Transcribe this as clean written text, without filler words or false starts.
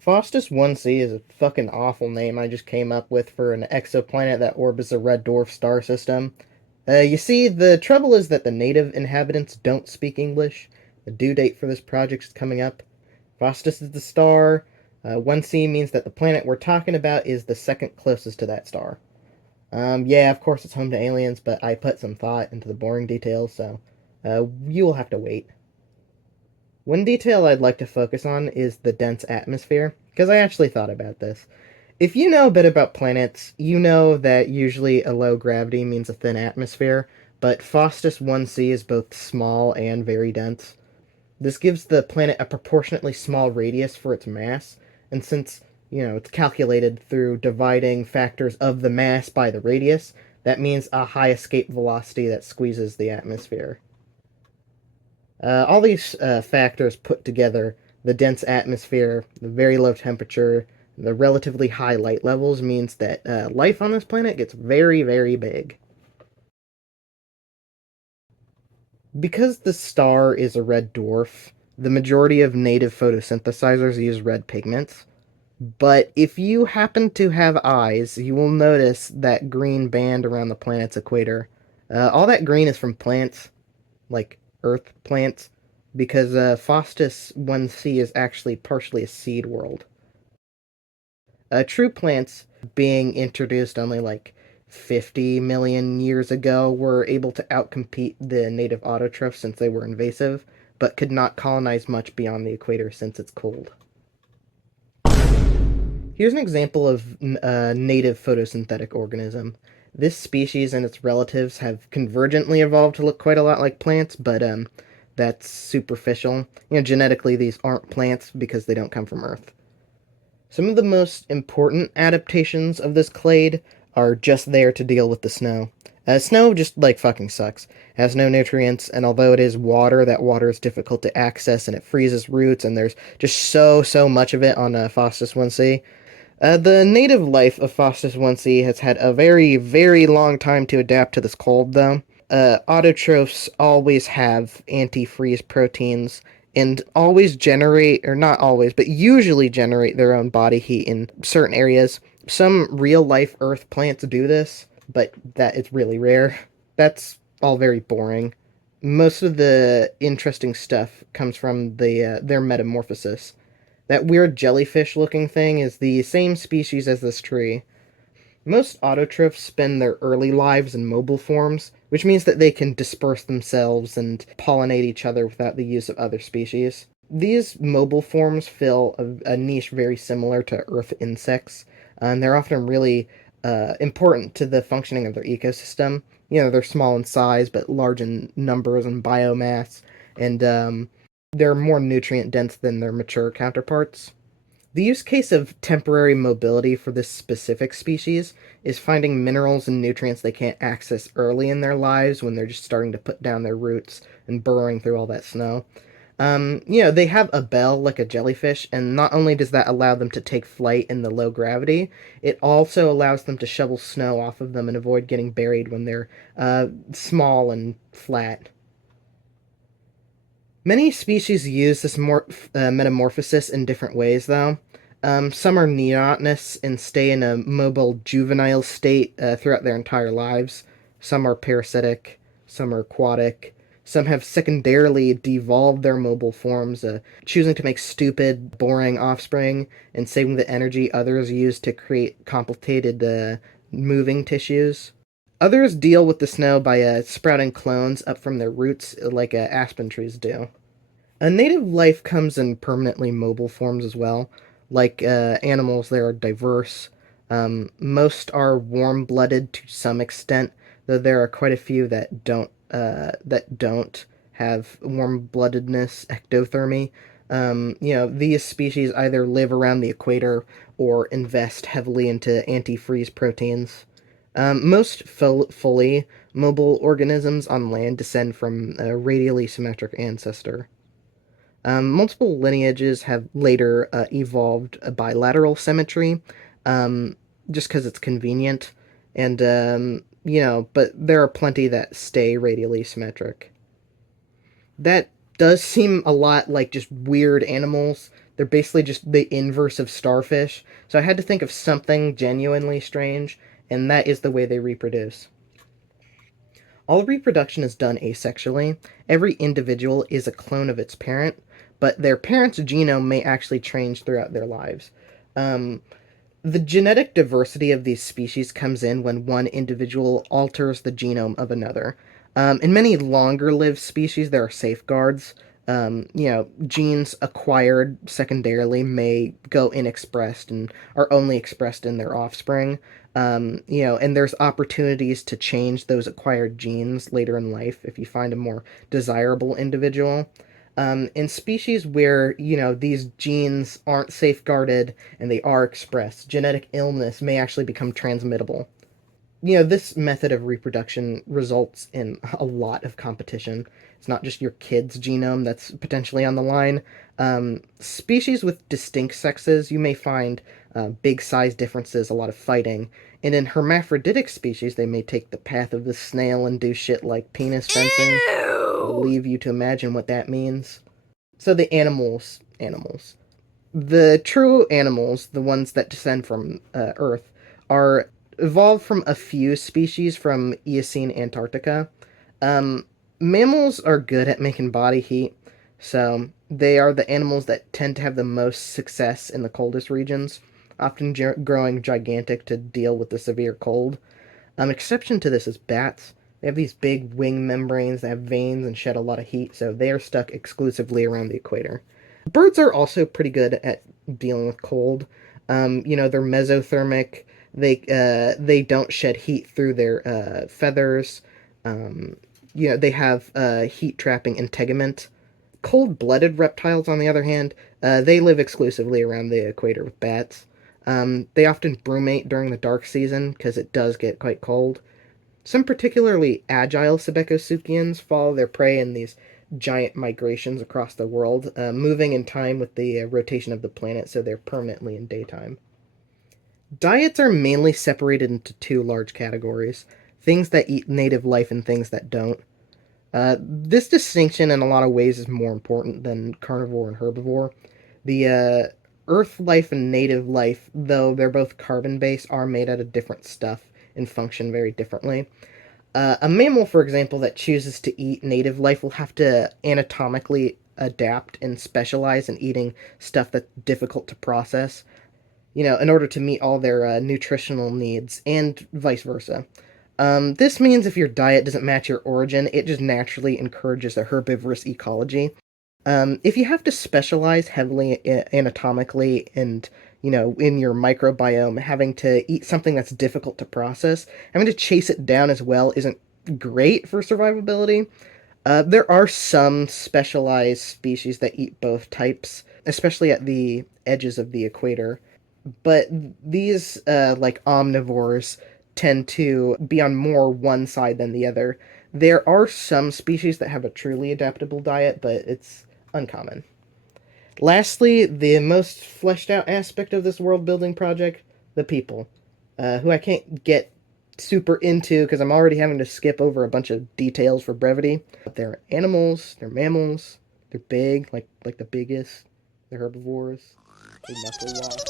Faustus 1c is a fucking awful name I just came up with for an exoplanet that orbits a red dwarf star system. You see, the trouble is that the native inhabitants don't speak English. The due date for this project is coming up. Faustus is the star. 1c means that the planet we're talking about is the second closest to that star. Yeah, of course it's home to aliens, but I put some thought into the boring details, so you will have to wait. One detail I'd like to focus on is the dense atmosphere, because I actually thought about this. If you know a bit about planets, you know that usually a low gravity means a thin atmosphere, but Faustus 1c is both small and very dense. This gives the planet a proportionately small radius for its mass, and since, it's calculated through dividing factors of the mass by the radius, that means a high escape velocity that squeezes the atmosphere. All these factors put together, the dense atmosphere, the very low temperature, the relatively high light levels, means that life on this planet gets very, very big. Because the star is a red dwarf, the majority of native photosynthesizers use red pigments. But if you happen to have eyes, you will notice that green band around the planet's equator. All that green is from plants, like earth plants, because Faustus 1c is actually partially a seed world. True plants, being introduced only like 50 million years ago, were able to outcompete the native autotrophs since they were invasive, but could not colonize much beyond the equator since it's cold. Here's an example of a native photosynthetic organism. This species and its relatives have convergently evolved to look quite a lot like plants, but that's superficial. Genetically, these aren't plants because they don't come from Earth. Some of the most important adaptations of this clade are just there to deal with the snow. Snow just, like, fucking sucks. It has no nutrients, and although it is water, that water is difficult to access, and it freezes roots, and there's just so much of it on Faustus 1c. The native life of Faustus 1c has had a very, very long time to adapt to this cold, though. Autotrophs always have antifreeze proteins and always generate, or not always, but usually generate their own body heat in certain areas. Some real life Earth plants do this, but that is really rare. That's all very boring. Most of the interesting stuff comes from their metamorphosis. That weird jellyfish looking thing is the same species as this tree. Most autotrophs spend their early lives in mobile forms, which means that they can disperse themselves and pollinate each other without the use of other species. These mobile forms fill a niche very similar to Earth insects, and they're often really important to the functioning of their ecosystem. They're small in size, but large in numbers and biomass, and they're more nutrient dense than their mature counterparts. The use case of temporary mobility for this specific species is finding minerals and nutrients they can't access early in their lives when they're just starting to put down their roots and burrowing through all that snow. They have a bell like a jellyfish, and not only does that allow them to take flight in the low gravity, it also allows them to shovel snow off of them and avoid getting buried when they're small and flat. Many species use this metamorphosis in different ways, though. Some are neotenous and stay in a mobile juvenile state throughout their entire lives. Some are parasitic. Some are aquatic. Some have secondarily devolved their mobile forms, choosing to make stupid, boring offspring and saving the energy others use to create complicated moving tissues. Others deal with the snow by sprouting clones up from their roots, like aspen trees do. A native life comes in permanently mobile forms as well. Like animals, they are diverse. Most are warm-blooded to some extent, though there are quite a few that don't have warm-bloodedness, ectothermy. These species either live around the equator or invest heavily into antifreeze proteins. Most fully mobile organisms on land descend from a radially symmetric ancestor. Multiple lineages have later evolved a bilateral symmetry, um, just because it's convenient, and but there are plenty that stay radially symmetric. That does seem a lot like just weird animals They're basically just the inverse of starfish. So I had to think of something genuinely strange, and that is the way they reproduce. All reproduction is done asexually. Every individual is a clone of its parent, but their parent's genome may actually change throughout their lives. Um, the genetic diversity of these species comes in when one individual alters the genome of another. In many longer lived species, there are safeguards. Genes acquired secondarily may go inexpressed and are only expressed in their offspring. And there's opportunities to change those acquired genes later in life if you find a more desirable individual. In species where, these genes aren't safeguarded and they are expressed, genetic illness may actually become transmittable. This method of reproduction results in a lot of competition. It's not just your kid's genome that's potentially on the line. Species with distinct sexes, you may find big size differences, a lot of fighting. And in hermaphroditic species, they may take the path of the snail and do shit like penis fencing. I'll leave you to imagine what that means. So the animals. The true animals, the ones that descend from Earth, are evolved from a few species from Eocene Antarctica. Um, Mammals are good at making body heat, so they are the animals that tend to have the most success in the coldest regions, often growing gigantic to deal with the severe cold. Exception to this is bats. They have these big wing membranes that have veins and shed a lot of heat, so they are stuck exclusively around the equator. Birds are also pretty good at dealing with cold. They're mesothermic. They don't shed heat through their feathers. Um, they have heat trapping integument. Cold-blooded reptiles, on the other hand, they live exclusively around the equator with bats. They often brumate during the dark season because it does get quite cold. Some particularly agile Sebecosuchians follow their prey in these giant migrations across the world, moving in time with the rotation of the planet, so they're permanently in daytime. Diets are mainly separated into two large categories: things that eat native life and things that don't. This distinction, in a lot of ways, is more important than carnivore and herbivore. The earth life and native life, though they're both carbon based, are made out of different stuff and function very differently. A mammal, for example, that chooses to eat native life will have to anatomically adapt and specialize in eating stuff that's difficult to process, in order to meet all their nutritional needs, and vice versa. This means if your diet doesn't match your origin, it just naturally encourages a herbivorous ecology. If you have to specialize heavily anatomically and, in your microbiome, having to eat something that's difficult to process, having to chase it down as well isn't great for survivability. There are some specialized species that eat both types, especially at the edges of the equator. But these, like omnivores, tend to be on more one side than the other. There are some species that have a truly adaptable diet, but it's uncommon. Lastly, the most fleshed out aspect of this world building project: the people, who I can't get super into because I'm already having to skip over a bunch of details for brevity. But they're animals, they're mammals, they're big, like the biggest, they're herbivores, they knuckle walk.